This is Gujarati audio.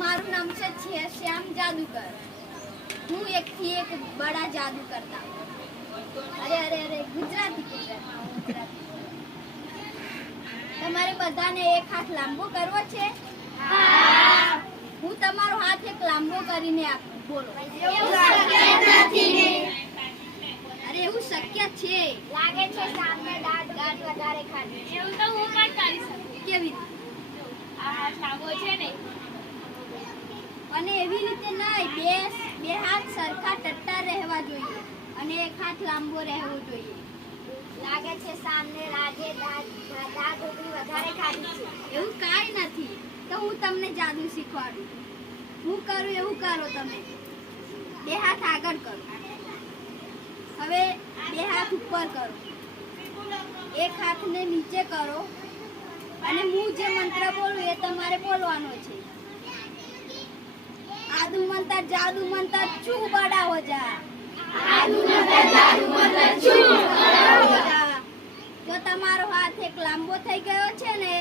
મારું નામ છે શ્યામ જાદુગર। હું એક થી એક બડા જાદુ કરતા। અરે ગુજરાતી તમારે બધાને એક હાથ લાંબો કરવો છે? હા। હું તમારો હાથ એક લાંબો કરીને આપું, બોલો। અરે એવું શક્ય છે। લાગે છે સામે દાઢ વધારે ખાધી છે। એવું તો હું પણ કરી શકું। કેવી રીતે? આ હાથ લાંબો છે ને, અને એવી રીતે નહીં, બે હાથ સરખા ટટ્ટા રહેવા જોઈએ અને એક હાથ લાંબો રહેવો જોઈએ। લાગે છે સામે રાજે દાઢ વધારે ખાધી છે। એવું કાંઈ નથી, તો હું તમને જાદુ શીખવાડું। હું કરું એવું કરો તમે। બે હાથ આગળ કરો, હવે બે હાથ ઉપર કરો, એક હાથને નીચે કરો અને હું જે મંત્ર બોલું એ તમારે બોલવાનો છે। આદુ મંતર જાદુ મંતર છું બડા હો જા। આદુ મંતર જાદુ મંતર છું બડા હો જા। તો તમારો હાથ એક લાંબો થઈ ગયો છે ને।